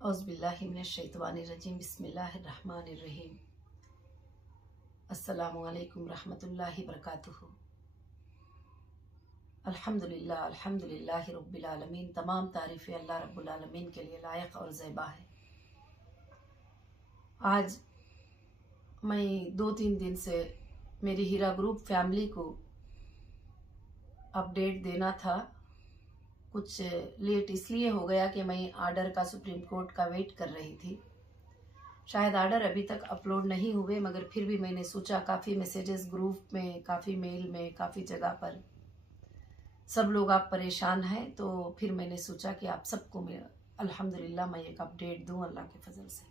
औज़ुबिल्लाहिमिनश्शैतानिर्रजीम बिस्मिल्लाहिर्रहमानिर्रहीम। अस्सलामु अलैकुम रहमतुल्लाहि बरकातुहू। अल्हम्दुलिल्लाह अल्हम्दुलिल्लाहि रब्बिल आलमीन। तमाम तारीफ़ें अल्लाह रब्बुल आलमीन के लिए लायक और ज़ेबा है। आज मैं 2-3 दिन से मेरी हीरा ग्रुप फैमिली को अपडेट देना था। कुछ लेट इसलिए हो गया कि मैं आर्डर का सुप्रीम कोर्ट का वेट कर रही थी। शायद आर्डर अभी तक अपलोड नहीं हुए, मगर फिर भी मैंने सोचा, काफ़ी मैसेजेस ग्रुप में, काफ़ी मेल में, काफ़ी जगह पर सब लोग आप परेशान हैं, तो फिर मैंने सोचा कि आप सबको मैं अल्हम्दुलिल्लाह मैं एक अपडेट दूं अल्लाह के फजल से।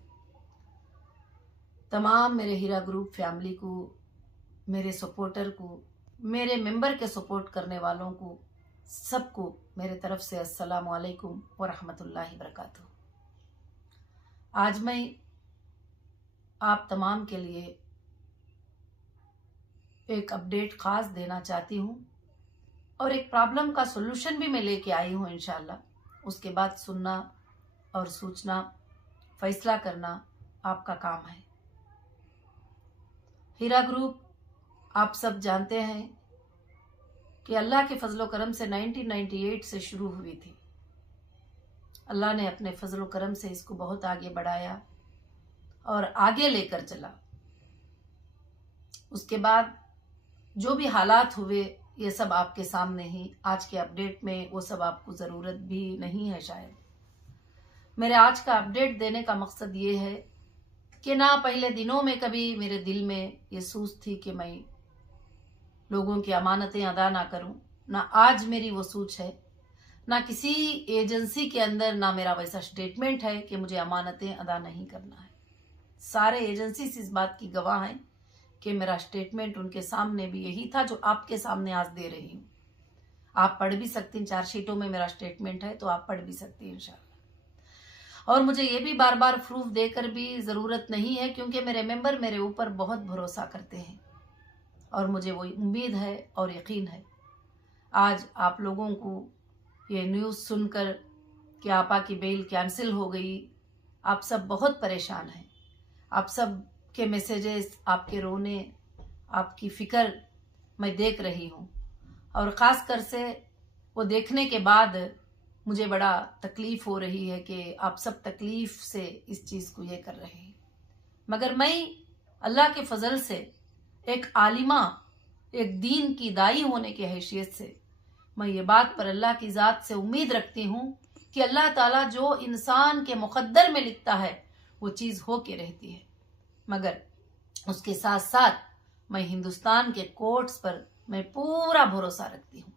तमाम मेरे हीरा ग्रुप फैमिली को, मेरे सपोर्टर को, मेरे मेंबर के सपोर्ट करने वालों को, सबको मेरे तरफ से अस्सलामु अलैकुम व रहमतुल्लाहि बरकातुहू। आज मैं आप तमाम के लिए एक अपडेट ख़ास देना चाहती हूँ और एक प्रॉब्लम का सॉल्यूशन भी मैं लेके आई हूँ इंशाल्लाह। उसके बाद सुनना और सोचना, फैसला करना आपका काम है। हीरा ग्रुप आप सब जानते हैं कि अल्लाह के फजलो करम से 1998 से शुरू हुई थी। अल्लाह ने अपने फजलो करम से इसको बहुत आगे बढ़ाया और आगे लेकर चला। उसके बाद जो भी हालात हुए ये सब आपके सामने ही। आज के अपडेट में वो सब आपको ज़रूरत भी नहीं है शायद। मेरे आज का अपडेट देने का मकसद ये है कि ना पहले दिनों में कभी मेरे दिल में ये सोच थी कि मैं लोगों की अमानतें अदा ना करूं, ना आज मेरी वो सोच है, ना किसी एजेंसी के अंदर ना मेरा वैसा स्टेटमेंट है कि मुझे अमानतें अदा नहीं करना है। सारे एजेंसीज इस बात की गवाह हैं कि मेरा स्टेटमेंट उनके सामने भी यही था जो आपके सामने आज दे रही हूँ। आप पढ़ भी सकती हैं, 4 शीटों में मेरा स्टेटमेंट है, तो आप पढ़ भी सकती हैं इंशाल्लाह। और मुझे ये भी बार बार प्रूफ देकर भी ज़रूरत नहीं है, क्योंकि मेरे मेंबर मेरे ऊपर बहुत भरोसा करते हैं और मुझे वो उम्मीद है और यकीन है। आज आप लोगों को ये न्यूज़ सुनकर कि आपा की बेल कैंसिल हो गई, आप सब बहुत परेशान हैं। आप सब के मैसेजेस, आपके रोने, आपकी फ़िक्र मैं देख रही हूँ और ख़ास कर से वो देखने के बाद मुझे बड़ा तकलीफ़ हो रही है कि आप सब तकलीफ़ से इस चीज़ को ये कर रहे हैं। मगर मैं अल्लाह के फजल से एक आलिमा, एक दीन की दाई होने की हैसियत से मैं ये बात पर अल्लाह की ज़ात से उम्मीद रखती हूँ कि अल्लाह ताला जो इंसान के मुक़द्दर में लिखता है वो चीज़ हो के रहती है। मगर उसके साथ साथ मैं हिंदुस्तान के कोर्ट्स पर मैं पूरा भरोसा रखती हूँ।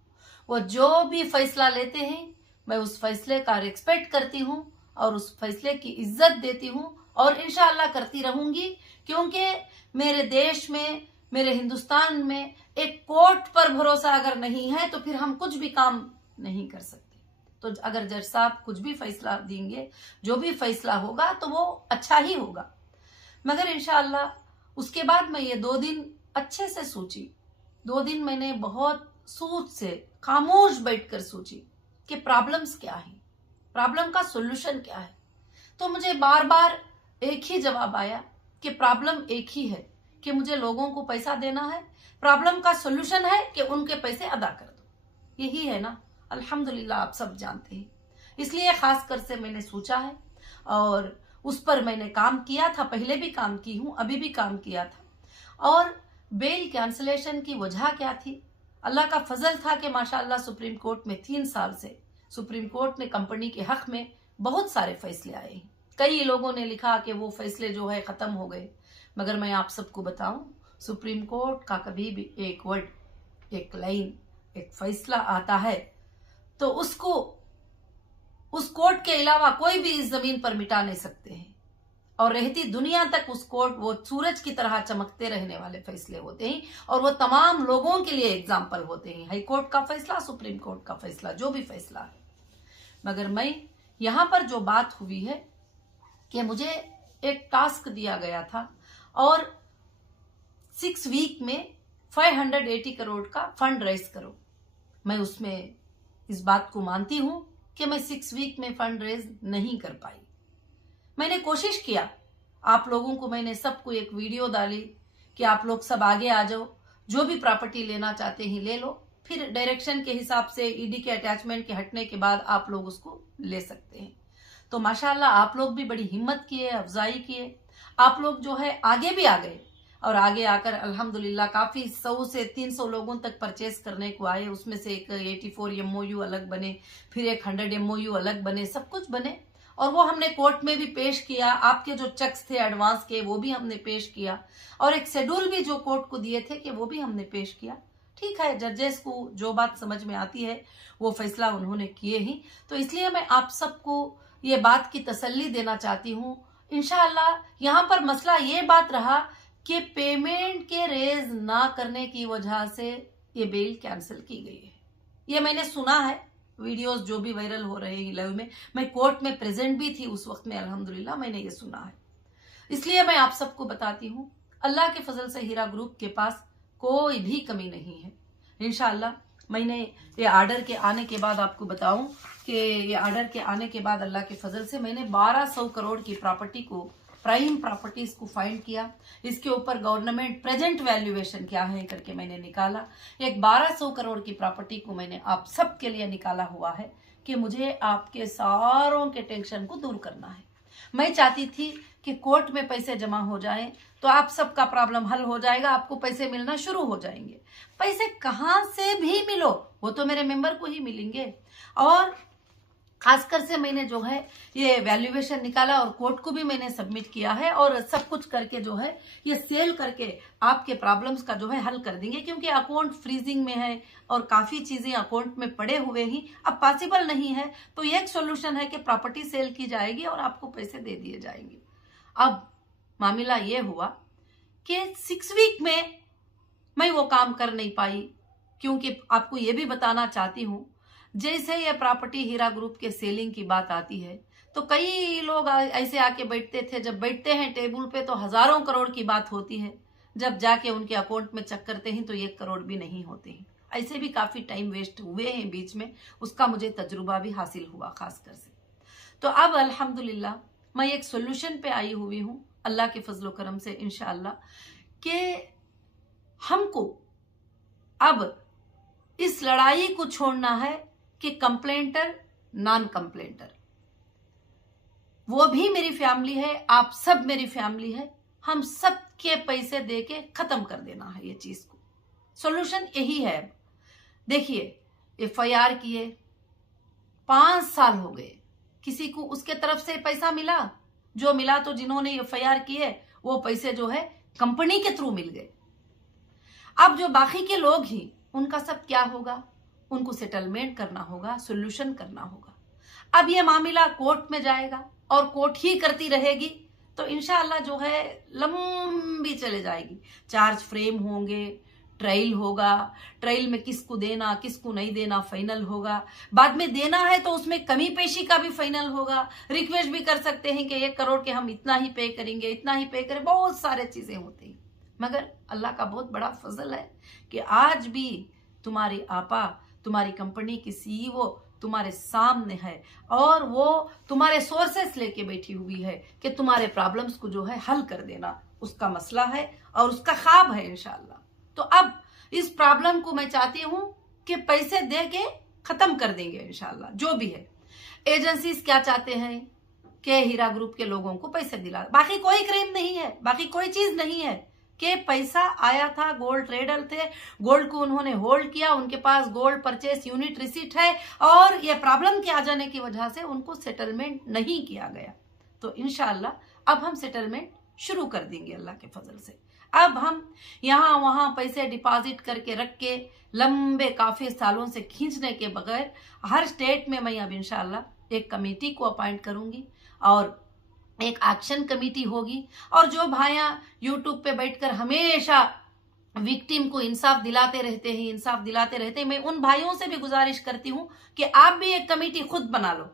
वो जो भी फैसला लेते हैं मैं उस फैसले का रिस्पेक्ट करती हूँ और उस फैसले की इज्जत देती हूँ और इंशाअल्लाह करती रहूँगी, क्योंकि मेरे देश में, मेरे हिंदुस्तान में एक कोर्ट पर भरोसा अगर नहीं है तो फिर हम कुछ भी काम नहीं कर सकते। तो अगर जज साहब कुछ भी फैसला देंगे, जो भी फैसला होगा तो वो अच्छा ही होगा। मगर इंशाअल्लाह उसके बाद मैं ये 2 दिन अच्छे से सोची। 2 दिन मैंने बहुत सोच से खामोश बैठकर सोची कि प्रॉब्लम्स क्या है, प्रॉब्लम का सॉल्यूशन क्या है। तो मुझे बार बार एक ही जवाब आया कि प्रॉब्लम एक ही है कि मुझे लोगों को पैसा देना है। प्रॉब्लम का सॉल्यूशन है कि उनके पैसे अदा कर दो। यही है ना, अल्हम्दुलिल्लाह आप सब जानते हैं। इसलिए खास कर से मैंने सोचा है और उस पर मैंने काम किया था। पहले भी काम की हूँ, अभी भी काम किया था। और बेल कैंसलेशन की वजह क्या थी? अल्लाह का फजल था कि माशाअल्लाह सुप्रीम कोर्ट में 3 साल से सुप्रीम कोर्ट ने कंपनी के हक में बहुत सारे फैसले आए हैं। कई लोगों ने लिखा कि वो फैसले जो है ख़त्म हो गए, मगर मैं आप सबको बताऊं, सुप्रीम कोर्ट का कभी भी एक वर्ड, एक लाइन, एक फैसला आता है तो उसको उस कोर्ट के अलावा कोई भी इस जमीन पर मिटा नहीं सकते हैं और रहती दुनिया तक उस कोर्ट वो सूरज की तरह चमकते रहने वाले फैसले होते हैं और वो तमाम लोगों के लिए एग्जाम्पल होते हैं। हाई कोर्ट का फैसला, सुप्रीम कोर्ट का फैसला, जो भी फैसला है। मगर मैं यहाँ पर जो बात हुई है कि मुझे एक टास्क दिया गया था और 6 वीक में 580 करोड़ का फंड रेज करो। मैं उसमें इस बात को मानती हूँ कि मैं 6 वीक में फंड रेज नहीं कर पाई, मैंने कोशिश किया, आप लोगों को मैंने सबको एक वीडियो डाली कि आप लोग सब आगे आ जाओ, जो भी प्रॉपर्टी लेना चाहते हैं ले लो, फिर डायरेक्शन के हिसाब से ईडी के अटैचमेंट के हटने के बाद आप लोग उसको ले सकते हैं। तो माशाल्लाह आप लोग भी बड़ी हिम्मत किए, अफजाई किए, आप लोग जो है आगे भी आ गए और आगे आकर अल्हम्दुलिल्लाह काफी 100 से 300 लोगों तक परचेस करने को आए। उसमें से एक 84 MOU अलग बने, फिर एक 100 MOU अलग बने, सब कुछ बने और वो हमने कोर्ट में भी पेश किया। आपके जो चेक्स थे एडवांस के वो भी हमने पेश किया और एक शेड्यूल भी जो कोर्ट को दिए थे कि वो भी हमने पेश किया। ठीक है, जजेस को जो बात समझ में आती है वो फैसला उन्होंने किए ही। तो इसलिए मैं आप सबको ये बात की तसल्ली देना चाहती हूँ। इंशाअल्लाह यहाँ पर मसला ये बात रहा कि पेमेंट के रेज ना करने की वजह से ये बेल कैंसिल की गई है। ये मैंने सुना है, वीडियोस जो भी वायरल हो रहे हैं लाइव में, मैं कोर्ट में प्रेजेंट भी थी उस वक्त में, अल्हम्दुलिल्लाह मैंने ये सुना है। इसलिए मैं आप सबको बताती हूँ, अल्लाह के फजल से हीरा ग्रुप के पास कोई भी कमी नहीं है। इंशाअल्लाह मैंने ये ऑर्डर के आने के बाद आपको बताऊं कि ये ऑर्डर के आने के बाद अल्लाह के फजल से मैंने 1200 करोड़ की प्रॉपर्टी को, प्राइम प्रॉपर्टीज को फाइंड किया। इसके ऊपर गवर्नमेंट प्रेजेंट वैल्यूएशन क्या है करके मैंने निकाला। एक 1200 करोड़ की प्रॉपर्टी को मैंने आप सबके लिए निकाला हुआ है कि मुझे आपके सारों के टेंशन को दूर करना है। मैं चाहती थी कि कोर्ट में पैसे जमा हो जाएं तो आप सबका प्रॉब्लम हल हो जाएगा, आपको पैसे मिलना शुरू हो जाएंगे। पैसे कहां से भी मिलो वो तो मेरे मेंबर को ही मिलेंगे। और खासकर से मैंने जो है ये वैल्यूएशन निकाला और कोर्ट को भी मैंने सबमिट किया है और सब कुछ करके जो है ये सेल करके आपके प्रॉब्लम्स का जो है हल कर देंगे, क्योंकि अकाउंट फ्रीजिंग में है और काफी चीजें अकाउंट में पड़े हुए ही अब पॉसिबल नहीं है। तो एक सोल्यूशन है कि प्रॉपर्टी सेल की जाएगी और आपको पैसे दे दिए जाएंगे। अब मामला ये हुआ कि 6 वीक में मैं वो काम कर नहीं पाई, क्योंकि आपको ये भी बताना चाहती हूँ, जैसे ये प्रॉपर्टी हीरा ग्रुप के सेलिंग की बात आती है तो कई लोग ऐसे आके बैठते थे, जब बैठते हैं टेबल पे तो हजारों करोड़ की बात होती है, जब जाके उनके अकाउंट में चेक करते हैं तो 1 करोड़ भी नहीं होते हैं। ऐसे भी काफी टाइम वेस्ट हुए हैं बीच में, उसका मुझे तजुर्बा भी हासिल हुआ खासकर से। तो अब अल्हम्दुलिल्लाह मैं एक सोल्यूशन पे आई हुई हूँ अल्लाह के फजलो करम से इंशाअल्लाह, कि हमको अब इस लड़ाई को छोड़ना है कि कंप्लेंटर नॉन कंप्लेंटर, वो भी मेरी फैमिली है, आप सब मेरी फैमिली है, हम सब के पैसे देके खत्म कर देना है ये चीज को। सॉल्यूशन यही है। अब देखिए FIR किए 5 साल हो गए, किसी को उसके तरफ से पैसा मिला? जो मिला तो जिन्होंने FIR किए वो पैसे जो है कंपनी के थ्रू मिल गए। अब जो बाकी के लोग ही, उनका सब क्या होगा? उनको सेटलमेंट करना होगा, सोल्यूशन करना होगा। अब ये मामला कोर्ट में जाएगा और कोर्ट ही करती रहेगी तो इंशाअल्लाह जो है लंबी चले जाएगी। चार्ज फ्रेम होंगे, ट्रायल होगा, ट्रायल में किसको देना किसको नहीं देना फाइनल होगा, बाद में देना है तो उसमें कमी पेशी का भी फाइनल होगा। रिक्वेस्ट भी कर सकते हैं कि 1 करोड़ के हम इतना ही पे करेंगे, इतना ही पे करें, बहुत सारे चीजें होती हैं। मगर अल्लाह का बहुत बड़ा फजल है कि आज भी तुम्हारी आपा, तुम्हारी कंपनी की CEO तुम्हारे सामने है और वो तुम्हारे सोर्सेस लेके बैठी हुई है कि तुम्हारे प्रॉब्लम्स को जो है हल कर देना, उसका मसला है और उसका ख्वाब है इंशाअल्लाह। तो अब इस प्रॉब्लम को मैं चाहती हूं कि पैसे दे के खत्म कर देंगे इंशाअल्लाह। जो भी है, एजेंसीज क्या चाहते हैं कि हीरा ग्रुप के लोगों को पैसे दिला, बाकी कोई क्राइम नहीं है, बाकी कोई चीज नहीं है कि पैसा आया था, गोल्ड ट्रेडर थे, गोल्ड को उन्होंने होल्ड किया, उनके पास गोल्ड परचेस यूनिट रिसीट है और ये प्रॉब्लम के आ जाने की वजह से उनको सेटलमेंट नहीं किया गया। तो इंशाअल्लाह अब हम सेटलमेंट शुरू कर देंगे अल्लाह के फजल से। अब हम यहाँ वहां पैसे डिपॉजिट करके रख के लंबे काफी सालों से खींचने के बगैर हर स्टेट में मैं अब इंशाअल्लाह एक कमेटी को अपॉइंट करूंगी और एक एक्शन कमेटी होगी। और जो भाइयां यूट्यूब पे बैठकर हमेशा विक्टिम को इंसाफ दिलाते रहते हैं, इंसाफ दिलाते रहते हैं, मैं उन भाइयों से भी गुजारिश करती हूं कि आप भी एक कमेटी खुद बना लो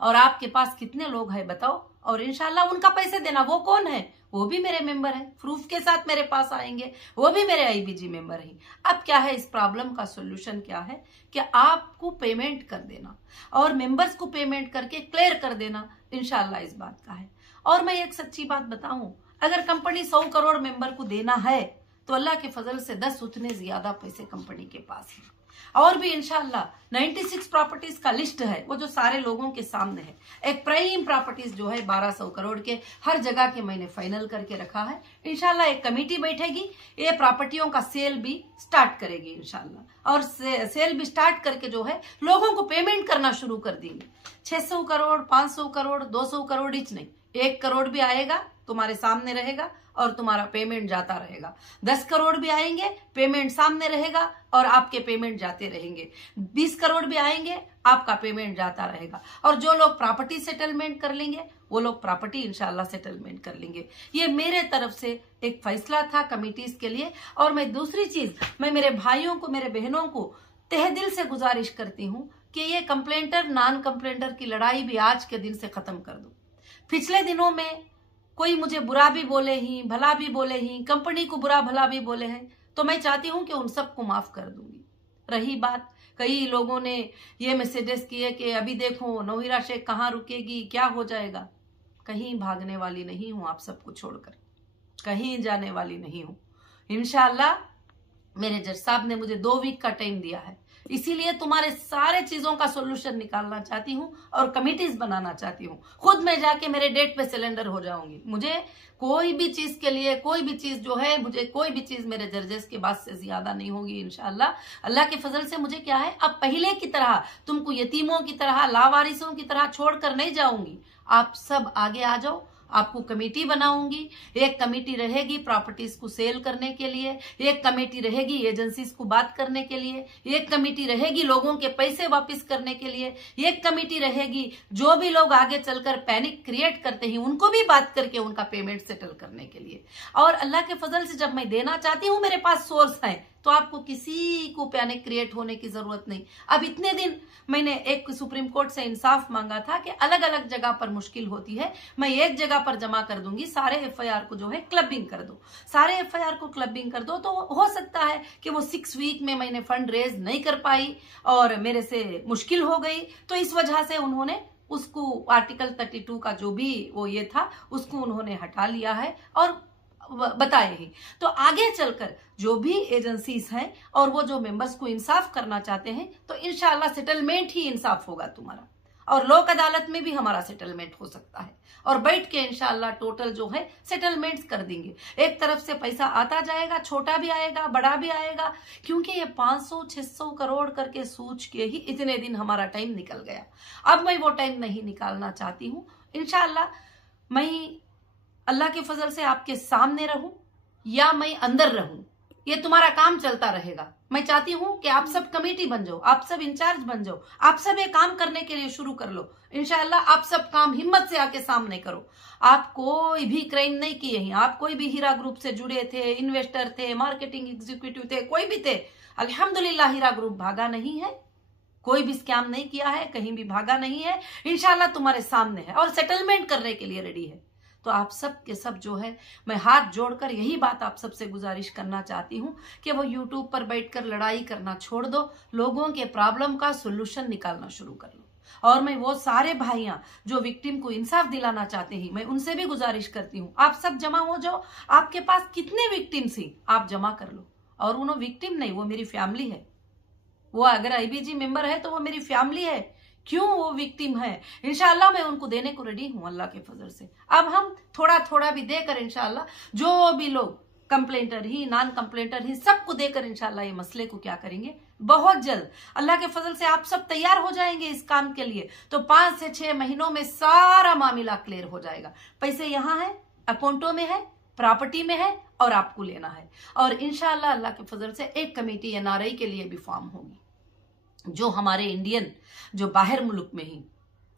और आपके पास कितने लोग हैं बताओ और इंशाल्लाह उनका पैसे देना। वो कौन है? वो भी मेरे मेंबर है, प्रूफ के साथ मेरे पास आएंगे, वो भी मेरे IBG मेंबर हैं। अब क्या है, इस प्रॉब्लम का सोल्यूशन क्या है कि आपको पेमेंट कर देना और मेंबर्स को पेमेंट करके क्लियर कर देना इंशाल्लाह इस बात का है। और मैं एक सच्ची बात बताऊं, अगर कंपनी 100 करोड़ मेंबर को देना है तो अल्लाह के फजल से 10 उतने ज्यादा पैसे कंपनी के पास है। और भी इंशाल्लाह 96 प्रॉपर्टीज का लिस्ट है, वो जो सारे लोगों के सामने है। एक प्राइम प्रॉपर्टीज जो है 1200 करोड़ के हर जगह के मैंने फाइनल करके रखा है। इंशाल्लाह एक कमेटी बैठेगी, ये प्रॉपर्टियों का सेल भी स्टार्ट करेगी इंशाल्लाह, और सेल भी स्टार्ट करके जो है लोगों को पेमेंट करना शुरू कर देंगे। 600 करोड़ 500 करोड़ 200 करोड़ इच नहीं, 1 करोड़ भी आएगा तुम्हारे सामने रहेगा और तुम्हारा पेमेंट जाता रहेगा। 10 करोड़ भी आएंगे, पेमेंट सामने रहेगा और आपके पेमेंट जाते रहेंगे। 20 करोड़ भी आएंगे, आपका पेमेंट जाता रहेगा। और जो लोग प्रॉपर्टी सेटलमेंट कर लेंगे वो लोग प्रॉपर्टी इंशाल्लाह सेटलमेंट कर लेंगे। ये मेरे तरफ से एक फैसला था कमिटीज के लिए। और मैं दूसरी चीज, मैं मेरे भाइयों को, मेरे बहनों को तहे दिल से गुजारिश करती हूँ कि ये कंप्लेंटर नॉन कंप्लेंटर की लड़ाई भी आज के दिन से खत्म कर दो। पिछले दिनों में कोई मुझे बुरा भी बोले ही, भला भी बोले ही, कंपनी को बुरा भला भी बोले हैं, तो मैं चाहती हूं कि उन सबको माफ कर दूंगी। रही बात, कई लोगों ने ये मैसेजेस किए कि अभी देखो नौहिरा शेख कहाँ रुकेगी, क्या हो जाएगा। कहीं भागने वाली नहीं हूं, आप सबको छोड़कर कहीं जाने वाली नहीं हूं। इंशाल्लाह मेरे जज साहब ने मुझे 2 वीक का टाइम दिया है, इसीलिए तुम्हारे सारे चीजों का सोल्यूशन निकालना चाहती हूँ और कमिटीज बनाना चाहती हूँ। खुद मैं जाके मेरे डेट पे सिलेंडर हो जाऊंगी। मुझे कोई भी चीज के लिए, कोई भी चीज जो है, मुझे कोई भी चीज मेरे जर्जेस की बात से ज्यादा नहीं होगी इंशाल्लाह। अल्लाह के फजल से मुझे क्या है, अब पहले की तरह तुमको यतीमों की तरह, लावारिसों की तरह छोड़कर नहीं जाऊंगी। आप सब आगे आ जाओ, आपको कमेटी बनाऊंगी। एक कमेटी रहेगी प्रॉपर्टीज को सेल करने के लिए, एक कमेटी रहेगी एजेंसीज को बात करने के लिए, एक कमेटी रहेगी लोगों के पैसे वापस करने के लिए, एक कमेटी रहेगी जो भी लोग आगे चलकर पैनिक क्रिएट करते हैं उनको भी बात करके उनका पेमेंट सेटल करने के लिए। और अल्लाह के फजल से जब मैं देना चाहती हूँ, मेरे पास सोर्स है, तो आपको किसी को पैनिक क्रिएट होने की जरूरत नहीं। अब इतने दिन मैंने एक सुप्रीम कोर्ट से इंसाफ मांगा था कि अलग अलग जगह पर मुश्किल होती है, मैं एक जगह पर जमा कर दूंगी, सारे एफआईआर को जो है क्लबिंग कर दो, सारे एफआईआर को क्लबिंग कर दो। तो हो सकता है कि वो 6 वीक में मैंने फंड रेज नहीं कर पाई और मेरे से मुश्किल हो गई, तो इस वजह से उन्होंने उसको आर्टिकल 32 का जो भी वो ये था उसको उन्होंने हटा लिया है और बताए ही। तो आगे चलकर जो भी एजेंसीज हैं और वो जो मेंबर्स को इंसाफ करना चाहते हैं, तो इंशाल्लाह सेटलमेंट ही इंसाफ होगा तुम्हारा, और लोक अदालत में भी हमारा सेटलमेंट हो सकता है, और बैठ के इंशाल्लाह टोटल जो है सेटलमेंट्स कर देंगे। एक तरफ से पैसा आता जाएगा, छोटा भी आएगा बड़ा भी आएगा, क्योंकि ये 500-600 करोड़ करके सोच के ही इतने दिन हमारा टाइम निकल गया। अब मैं वो टाइम नहीं निकालना चाहती हूँ। इंशाल्लाह मैं अल्लाह के फजल से आपके सामने रहूं या मैं अंदर रहूं, ये तुम्हारा काम चलता रहेगा। मैं चाहती हूं कि आप सब कमेटी बन जाओ, आप सब इंचार्ज बन जाओ, आप सब ये काम करने के लिए शुरू कर लो। इंशाअल्लाह आप सब काम हिम्मत से आके सामने करो। आप कोई भी क्राइम नहीं किए हैं, आप कोई भी हीरा ग्रुप से जुड़े थे, इन्वेस्टर थे, मार्केटिंग एग्जीक्यूटिव थे, कोई भी थे, अल्हम्दुलिल्लाह हीरा ग्रुप भागा नहीं है, कोई भी स्कैम नहीं किया है, कहीं भी भागा नहीं है। इंशाअल्लाह तुम्हारे सामने है और सेटलमेंट करने के लिए रेडी है। तो आप सब के सब जो है, मैं हाथ जोड़कर यही बात आप सबसे गुजारिश करना चाहती हूँ कि वो यूट्यूब पर बैठकर लड़ाई करना छोड़ दो, लोगों के प्रॉब्लम का सोल्यूशन निकालना शुरू कर लो। और मैं वो सारे भाइयां जो विक्टिम को इंसाफ दिलाना चाहते हैं, मैं उनसे भी गुजारिश करती हूँ, आप सब जमा हो जाओ। आपके पास कितने विक्टिम्स हैं आप जमा कर लो। और उन्होंने विक्टिम नहीं, वो मेरी फैमिली है। वो अगर आईबीजी मेंबर है तो वो मेरी फैमिली है, क्यों वो विक्टिम है। इंशाल्लाह मैं उनको देने को रेडी हूं अल्लाह के फजल से। अब हम थोड़ा थोड़ा भी देकर इंशाल्लाह जो भी लोग कंप्लेंटर ही नॉन कंप्लेंटर ही सबको देकर इंशाल्लाह ये मसले को क्या करेंगे, बहुत जल्द अल्लाह के फजल से आप सब तैयार हो जाएंगे इस काम के लिए, तो 5 से 6 महीनों में सारा मामला क्लियर हो जाएगा। पैसे यहाँ है, अकाउंटों में है, प्रॉपर्टी में है और आपको लेना है। और इंशाल्लाह अल्लाह के फजल से एक कमेटी एनआरआई के लिए भी फॉर्म होगी, जो हमारे इंडियन जो बाहर मुल्क में ही,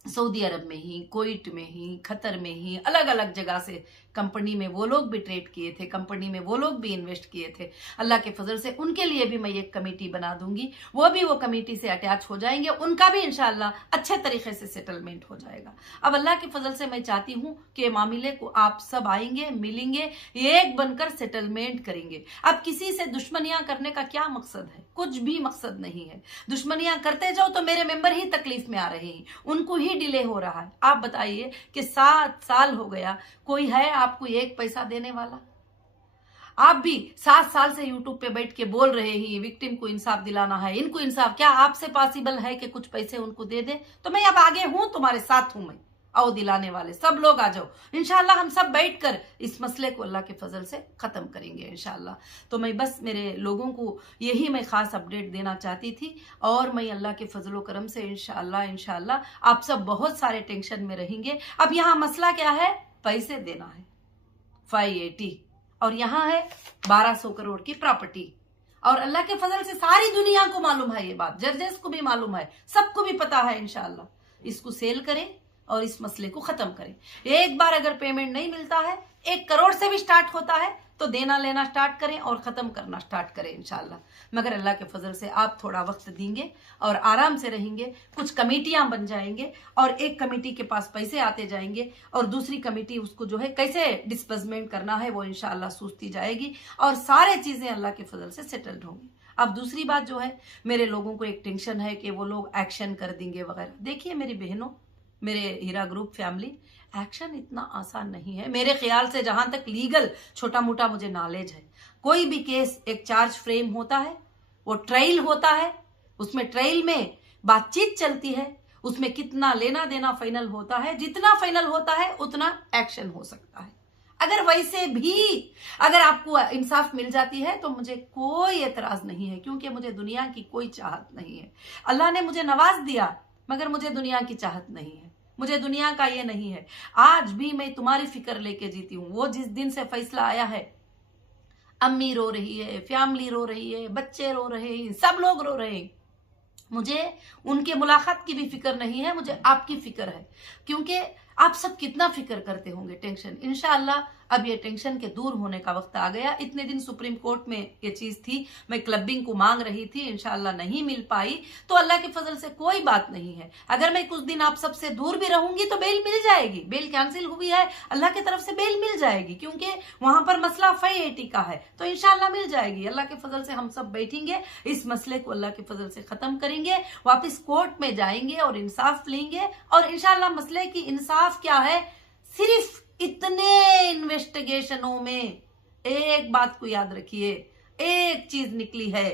सऊदी अरब में ही, कुवैत में ही, कतर में ही, अलग अलग जगह से कंपनी में वो लोग भी ट्रेड किए थे, कंपनी में वो लोग भी इन्वेस्ट किए थे। अल्लाह के फजल से उनके लिए भी मैं एक कमेटी बना दूंगी, वो भी वो कमेटी से अटैच हो जाएंगे, उनका भी इंशाल्लाह अच्छे तरीके से सेटलमेंट हो जाएगा। अब अल्लाह के फजल से मैं चाहती हूँ कि मामले को आप सब आएंगे, मिलेंगे, एक बनकर सेटलमेंट करेंगे। अब किसी से दुश्मनियां करने का क्या मकसद है? कुछ भी मकसद नहीं है। दुश्मनियां करते जाओ तो मेरे मेंबर ही तकलीफ में आ रहे हैं, उनको ही डिले हो रहा है। आप बताइए कि 7 साल हो गया, कोई है आपको एक पैसा देने वाला? आप भी 7 साल से यूट्यूब पे बैठ के बोल रहे हैं विक्टिम को इंसाफ दिलाना है, इनको इंसाफ। क्या आपसे पॉसिबल है कि कुछ पैसे उनको दे दे? तो मैं अब आगे हूं, तुम्हारे साथ हूं मैं। आओ दिलाने वाले सब लोग आ जाओ, इंशाल्लाह हम सब बैठकर इस मसले को अल्लाह के फजल से खत्म करेंगे इंशाल्लाह। तो मैं बस मेरे लोगों को यही मैं खास अपडेट देना चाहती थी, और मैं अल्लाह के फजलो करम से इंशाल्लाह आप सब बहुत सारे टेंशन में रहेंगे। अब यहाँ मसला क्या है? पैसे देना है 580, और यहाँ है 1200 करोड़ की प्रॉपर्टी। और अल्लाह के फजल से सारी दुनिया को मालूम है ये बात, जजेस को भी मालूम है, सबको भी पता है। इंशाल्लाह इसको सेल करें और इस मसले को खत्म करें। एक बार अगर पेमेंट नहीं मिलता है, 1 करोड़ से भी स्टार्ट होता है, तो देना लेना स्टार्ट करें और खत्म करना स्टार्ट करें इंशाल्लाह। मगर अल्लाह के फजल से आप थोड़ा वक्त देंगे और आराम से रहेंगे, कुछ कमेटियां बन जाएंगे, और एक कमेटी के पास पैसे आते जाएंगे और दूसरी कमेटी उसको जो है कैसे डिस्बर्समेंट करना है वो इंशाल्लाह सोचती जाएगी, और सारे चीजें अल्लाह के फजल से सेटल्ड होंगी। अब दूसरी बात जो है, मेरे लोगों को एक टेंशन है कि वो लोग एक्शन कर देंगे वगैरह। देखिए मेरी बहनों, मेरे हीरा ग्रुप फैमिली, एक्शन इतना आसान नहीं है मेरे ख्याल से। जहां तक लीगल छोटा मोटा मुझे नॉलेज है, कोई भी केस एक चार्ज फ्रेम होता है, वो ट्रायल होता है, उसमें ट्रायल में बातचीत चलती है, उसमें कितना लेना देना फाइनल होता है, जितना फाइनल होता है उतना एक्शन हो सकता है। अगर वैसे भी अगर आपको इंसाफ मिल जाती है तो मुझे कोई एतराज नहीं है, क्योंकि मुझे दुनिया की कोई चाहत नहीं है। अल्लाह ने मुझे नवाज दिया, मगर मुझे दुनिया की चाहत नहीं है, मुझे दुनिया का ये नहीं है। आज भी मैं तुम्हारी फिक्र लेके जीती हूँ। वो जिस दिन से फैसला आया है, अम्मी रो रही है, फैमिली रो रही है, बच्चे रो रहे हैं, सब लोग रो रहे हैं। मुझे उनके मुलाकात की भी फिक्र नहीं है, मुझे आपकी फिक्र है, क्योंकि आप सब कितना फिक्र करते होंगे टेंशन। इंशाअल्लाह अब ये टेंशन के दूर होने का वक्त आ गया। इतने दिन सुप्रीम कोर्ट में ये चीज थी, मैं क्लबिंग को मांग रही थी, इंशाअल्लाह नहीं मिल पाई, तो अल्लाह के फजल से कोई बात नहीं है। अगर मैं कुछ दिन आप सबसे दूर भी रहूंगी तो बेल मिल जाएगी। बेल कैंसिल हुई है, अल्लाह की तरफ से बेल मिल जाएगी, क्योंकि वहां पर मसला 580 का है, तो इंशाअल्लाह मिल जाएगी। अल्लाह के फजल से हम सब बैठेंगे, इस मसले को अल्लाह के फजल से खत्म करेंगे, वापिस कोर्ट में जाएंगे और इंसाफ लेंगे। और इंशाअल्लाह मसले की इंसाफ क्या है, सिर्फ इतने इन्वेस्टिगेशनों में एक बात को याद रखिए, एक चीज निकली है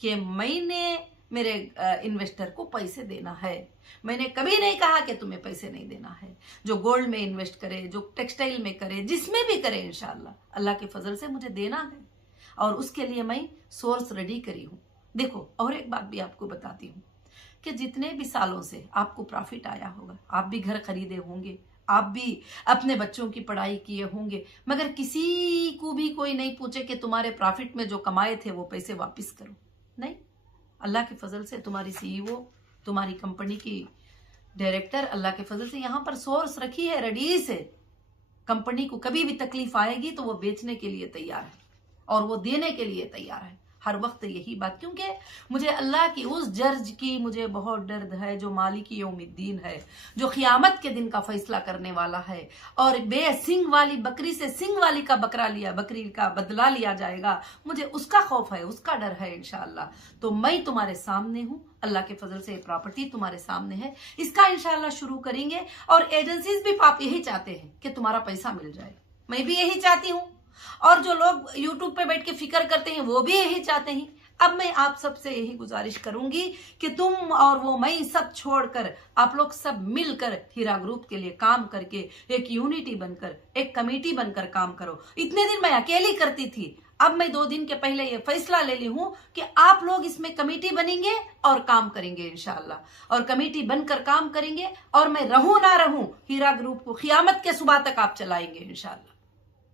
कि मैंने मेरे इन्वेस्टर को पैसे देना है। मैंने कभी नहीं कहा कि तुम्हें पैसे नहीं देना है। जो गोल्ड में इन्वेस्ट करे, जो टेक्सटाइल में करे, जिसमें भी करे, इंशाल्लाह अल्लाह के फजल से मुझे देना है, और उसके लिए मैं सोर्स रेडी करी हूं। देखो, और एक बात भी आपको बताती हूँ कि जितने भी सालों से आपको प्रॉफिट आया होगा, आप भी घर खरीदे होंगे, आप भी अपने बच्चों की पढ़ाई किए होंगे, मगर किसी को भी कोई नहीं पूछे कि तुम्हारे प्रॉफिट में जो कमाए थे वो पैसे वापस करो। नहीं, अल्लाह के फजल से तुम्हारी सीईओ, तुम्हारी कंपनी की डायरेक्टर अल्लाह के फजल से यहाँ पर सोर्स रखी है रेडी से। कंपनी को कभी भी तकलीफ आएगी तो वो बेचने के लिए तैयार है और वो देने के लिए तैयार है हर वक्त। यही बात, क्योंकि मुझे अल्लाह की उस जज की मुझे बहुत दर्द है जो मालिक यौमिद्दीन है, जो क़यामत के दिन का फैसला करने वाला है, और बे सिंग वाली बकरी से सिंग वाली का बकरी का बदला लिया जाएगा। मुझे उसका खौफ है, उसका डर है इंशाअल्लाह। तो मैं तुम्हारे सामने हूँ, अल्लाह के फजल से प्रॉपर्टी तुम्हारे सामने है, इसका इंशाअल्लाह शुरू करेंगे। और एजेंसीज भी आप यही चाहते हैं कि तुम्हारा पैसा मिल जाए, मैं भी यही चाहती हूँ, और जो लोग यूट्यूब पे बैठ के फिक्र करते हैं वो भी यही चाहते हैं। अब मैं आप सबसे यही गुजारिश करूंगी कि तुम और वो मैं सब छोड़कर आप लोग सब मिलकर हीरा ग्रुप के लिए काम करके एक यूनिटी बनकर, एक कमेटी बनकर काम करो। इतने दिन मैं अकेली करती थी, अब मैं 2 दिन के पहले ये फैसला ले ली हूं कि आप लोग इसमें कमेटी बनेंगे और काम करेंगे इंशाअल्लाह। और कमेटी बनकर काम करेंगे, और मैं रहूं ना रहूं, हीरा ग्रुप को क़यामत के सुबह तक आप चलाएंगे इंशाअल्लाह।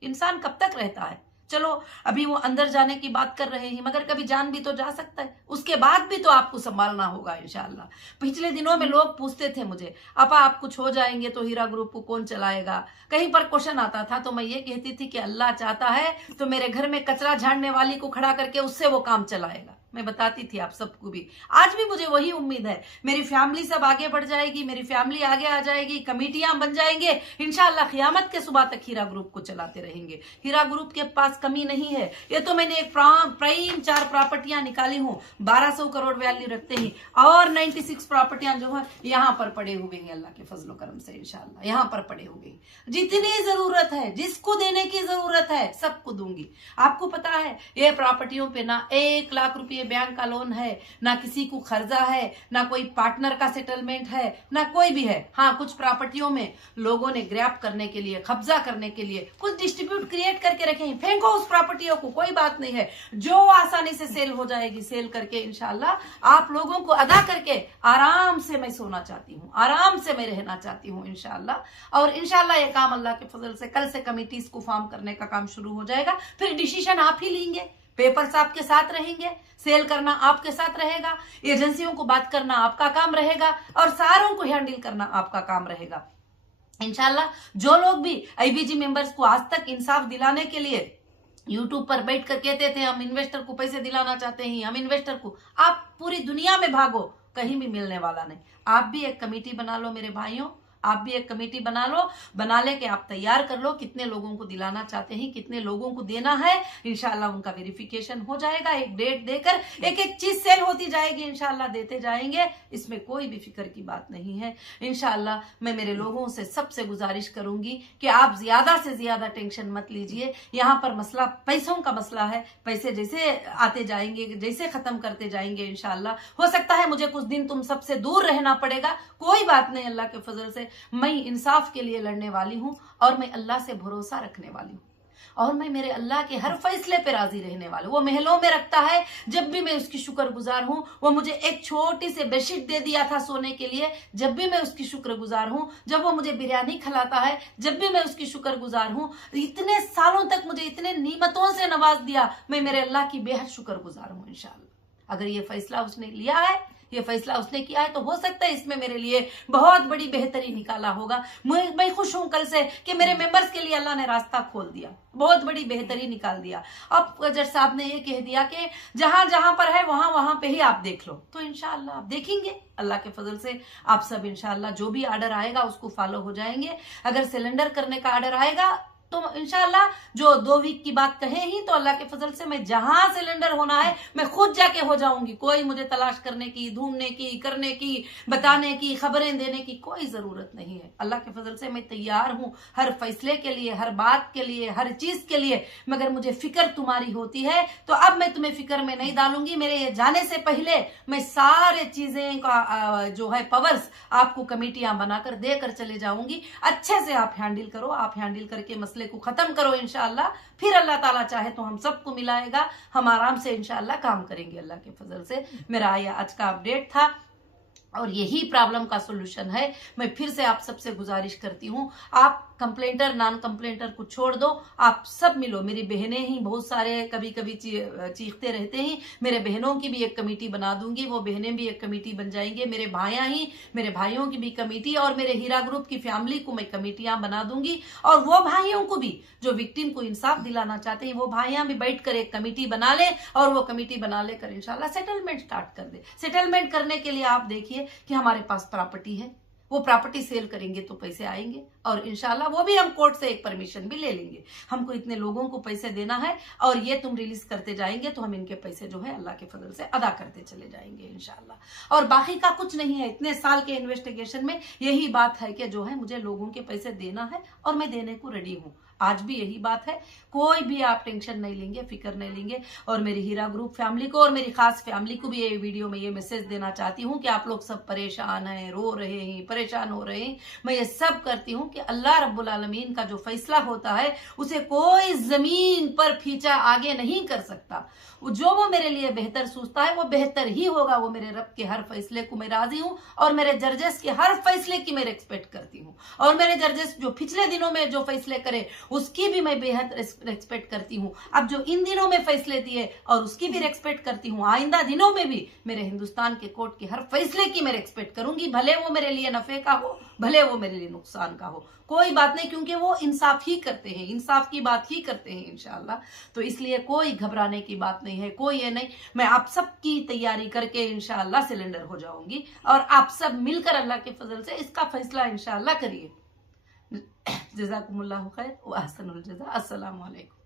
इंसान कब तक रहता है? चलो अभी वो अंदर जाने की बात कर रहे हैं, मगर कभी जान भी तो जा सकता है, उसके बाद भी तो आपको संभालना होगा इंशाल्लाह। पिछले दिनों में लोग पूछते थे मुझे, आपा आप कुछ हो जाएंगे तो हीरा ग्रुप को कौन चलाएगा। कहीं पर क्वेश्चन आता था तो मैं ये कहती थी कि अल्लाह चाहता है तो मेरे घर में कचरा झाड़ने वाली को खड़ा करके उससे वो काम चलाएगा। मैं बताती थी आप सबको भी, आज भी मुझे वही उम्मीद है। मेरी फैमिली सब आगे बढ़ जाएगी, मेरी फैमिली आगे आ जाएगी, कमेटियां बन जाएंगे इंशाल्लाह, क़यामत के सुबह तक हीरा ग्रुप को चलाते रहेंगे। हीरा ग्रुप के पास कमी नहीं है। ये तो मैंने एक प्राइम 4 प्रॉपर्टियां निकाली हूं, 1200 करोड़ वैल्यू रखते हैं, और 96 प्रॉपर्टियां जो है यहाँ पर पड़े हुए हैं अल्लाह के फजलो करम से इंशाल्लाह, यहाँ पर पड़े हुए हैं। जितनी जरूरत है, जिसको देने की जरूरत है सबको दूंगी। आपको पता है ये प्रॉपर्टियों पे ना 1 लाख रुपये बैंक का लोन है, ना किसी को खर्जा है, ना कोई पार्टनर का सेटलमेंट है, ना कोई भी है। हाँ, कुछ प्रॉपर्टियों में लोगों ने ग्रैब करने के लिए, कब्जा करने के लिए कुछ डिस्ट्रीब्यूट क्रिएट करके रखे हैं, फेंको उस प्रॉपर्टियों को, कोई बात नहीं है। जो आसानी से सेल हो जाएगी, सेल करके इंशाल्लाह आप लोगों को अदा करके आराम से मैं सोना चाहती हूँ, आराम से मैं रहना चाहती हूँ इंशाल्लाह। और इंशाल्लाह ये काम अल्लाह के फजल से कल से कमिटीज को फॉर्म करने का काम शुरू हो जाएगा। फिर डिसीजन आप ही लेंगे, पेपर्स आपके साथ रहेंगे, सेल करना आपके साथ रहेगा, एजेंसियों को बात करना आपका काम रहेगा, और सारों को हैंडल करना आपका काम रहेगा इंशाल्लाह। जो लोग भी आईबीजी मेंबर्स को आज तक इंसाफ दिलाने के लिए यूट्यूब पर बैठ कर कहते थे हम इन्वेस्टर को पैसे दिलाना चाहते हैं, हम इन्वेस्टर को, आप पूरी दुनिया में भागो, कहीं भी मिलने वाला नहीं। आप भी एक कमेटी बना लो मेरे भाइयों, आप भी एक कमेटी बना लो, बना लेके आप तैयार कर लो कितने लोगों को दिलाना चाहते हैं, कितने लोगों को देना है। इंशाल्लाह उनका वेरिफिकेशन हो जाएगा, एक डेट देकर एक एक चीज सेल होती जाएगी इंशाल्लाह, देते जाएंगे, इसमें कोई भी फिक्र की बात नहीं है इंशाल्लाह। मैं मेरे लोगों से सबसे गुजारिश करूंगी कि आप ज्यादा से ज्यादा टेंशन मत लीजिए। यहाँ पर मसला पैसों का मसला है, पैसे जैसे आते जाएंगे, जैसे खत्म करते जाएंगे इंशाल्लाह। हो सकता है मुझे कुछ दिन तुम सबसे दूर रहना पड़ेगा, कोई बात नहीं, अल्लाह के फजल से मैं इंसाफ के लिए लड़ने वाली हूं, और मैं अल्लाह से भरोसा रखने वाली हूं, और मैं मेरे अल्लाह के हर फैसले पे राजी रहने वाली हूं। वो महलों में रखता है, जब भी मैं उसकी शुक्रगुजार हूं। वो मुझे एक छोटी सी बेडशीट दे दिया था सोने के लिए, जब भी मैं उसकी शुक्रगुजार हूं। जब वो मुझे बिरयानी खिलाता है, जब भी मैं उसकी शुक्रगुजार हूं। इतने सालों तक मुझे इतने नियमतों से नवाज दिया, मैं मेरे अल्लाह की बेहद शुक्रगुजार हूं इंशाल्लाह। अगर ये फैसला उसने लिया है, ये फैसला उसने किया है, तो हो सकता है इसमें मेरे लिए बहुत बड़ी बेहतरी निकाला होगा। मैं खुश हूं कल से कि मेरे मेंबर्स के लिए अल्लाह ने रास्ता खोल दिया, बहुत बड़ी बेहतरी निकाल दिया। अब जज साहब ने ये कह दिया कि जहां जहां पर है वहां वहां पे ही आप देख लो, तो इंशाल्लाह आप देखेंगे अल्लाह के फजल से। आप सब इंशाल्लाह जो भी आर्डर आएगा उसको फॉलो हो जाएंगे। अगर सिलेंडर करने का आर्डर आएगा तो इंशाल्लाह जो 2 वीक की बात कहे ही, तो अल्लाह के फजल से मैं जहां सिलेंडर होना है मैं खुद जाके हो जाऊंगी। कोई मुझे तलाश करने की, ढूंढने की, करने की, बताने की, खबरें देने की कोई जरूरत नहीं है। अल्लाह के फजल से मैं तैयार हूं हर फैसले के लिए, हर बात के लिए, हर चीज के लिए। मगर मुझे फिक्र तुम्हारी होती है तो अब मैं तुम्हें फिक्र में नहीं डालूंगी। मेरे ये जाने से पहले मैं सारे चीजें का जो है पावर्स आपको कमेटियां बनाकर देकर चले जाऊंगी। अच्छे से आप हैंडल करो, आप हैंडल करके मसले को खत्म करो इंशाल्लाह। फिर अल्लाह ताला चाहे तो हम सबको मिलाएगा, हम आराम से इंशाल्लाह काम करेंगे अल्लाह के फजल से। मेरा ये आज का अपडेट था और यही प्रॉब्लम का सोल्यूशन है। मैं फिर से आप सबसे गुजारिश करती हूँ, आप कंप्लेंटर नॉन कंप्लेंटर को छोड़ दो, आप सब मिलो। मेरी बहनें ही बहुत सारे कभी कभी चीखते रहते हैं, मेरे बहनों की भी एक कमेटी बना दूंगी, वो बहनें भी एक कमेटी बन जाएंगे। मेरे मेरे भाइयों की भी कमेटी, और मेरे हीरा ग्रुप की फैमिली को मैं कमेटियां बना दूंगी। और वो भाइयों को भी जो विक्टिम को इंसाफ दिलाना चाहते हैं, वो भाइयां भी बैठकर एक कमेटी बना ले, और वो कमेटी बना लेकर इंशाल्लाह सेटलमेंट स्टार्ट कर दे। सेटलमेंट करने के लिए आप देखिए कि हमारे पास प्रॉपर्टी है, वो प्रॉपर्टी सेल करेंगे तो पैसे आएंगे, और इंशाल्लाह वो भी हम कोर्ट से एक परमिशन भी ले लेंगे। हमको इतने लोगों को पैसे देना है, और ये तुम रिलीज करते जाएंगे तो हम इनके पैसे जो है अल्लाह के फजल से अदा करते चले जाएंगे इंशाल्लाह। और बाकी का कुछ नहीं है। इतने साल के इन्वेस्टिगेशन में यही बात है कि जो है मुझे लोगों के पैसे देना है, और मैं देने को रेडी हूँ। आज भी यही बात है, कोई भी आप टेंशन नहीं लेंगे, फिक्र नहीं लेंगे। और मेरी हीरा ग्रुप फैमिली को और मेरी खास फैमिली को भी ये वीडियो में ये मैसेज देना चाहती हूँ कि आप लोग सब परेशान हैं, रो रहे हैं, परेशान हो रहे हैं। मैं ये सब करती हूँ कि अल्लाह रब्बुल आलमीन का जो फैसला होता है उसे कोई जमीन पर खींचा आगे नहीं कर सकता। जो वो मेरे लिए बेहतर सोचता है वो बेहतर ही होगा। वो मेरे रब के हर फैसले को मैं राजी हूँ, और मेरे जजेस के हर फैसले की मैं रिस्पेक्ट करती हूँ। और मेरे जजेस जो पिछले दिनों में जो फैसले करे उसकी भी मैं बेहद रेस्पेक्ट करती हूँ। अब जो इन दिनों में फैसले दिए और उसकी भी रेस्पेक्ट करती हूँ, आइंदा दिनों में भी मेरे हिंदुस्तान के कोर्ट के हर फैसले की मैं रेस्पेक्ट करूंगी, भले वो मेरे लिए नफे का हो, भले वो मेरे लिए नुकसान का हो, कोई बात नहीं, क्योंकि वो इंसाफ ही करते हैं, इंसाफ की बात ही करते हैं इंशाल्लाह। तो इसलिए कोई घबराने की बात नहीं है, कोई ये नहीं, मैं आप सबकी तैयारी करके इंशाल्लाह सिलेंडर हो जाऊंगी और आप सब मिलकर अल्लाह के फजल से इसका फैसला इंशाल्लाह करिए। जज़ाकुमुल्लाहु खैर व अहसनुल जज़ा। अस्सलामु अलैकुम।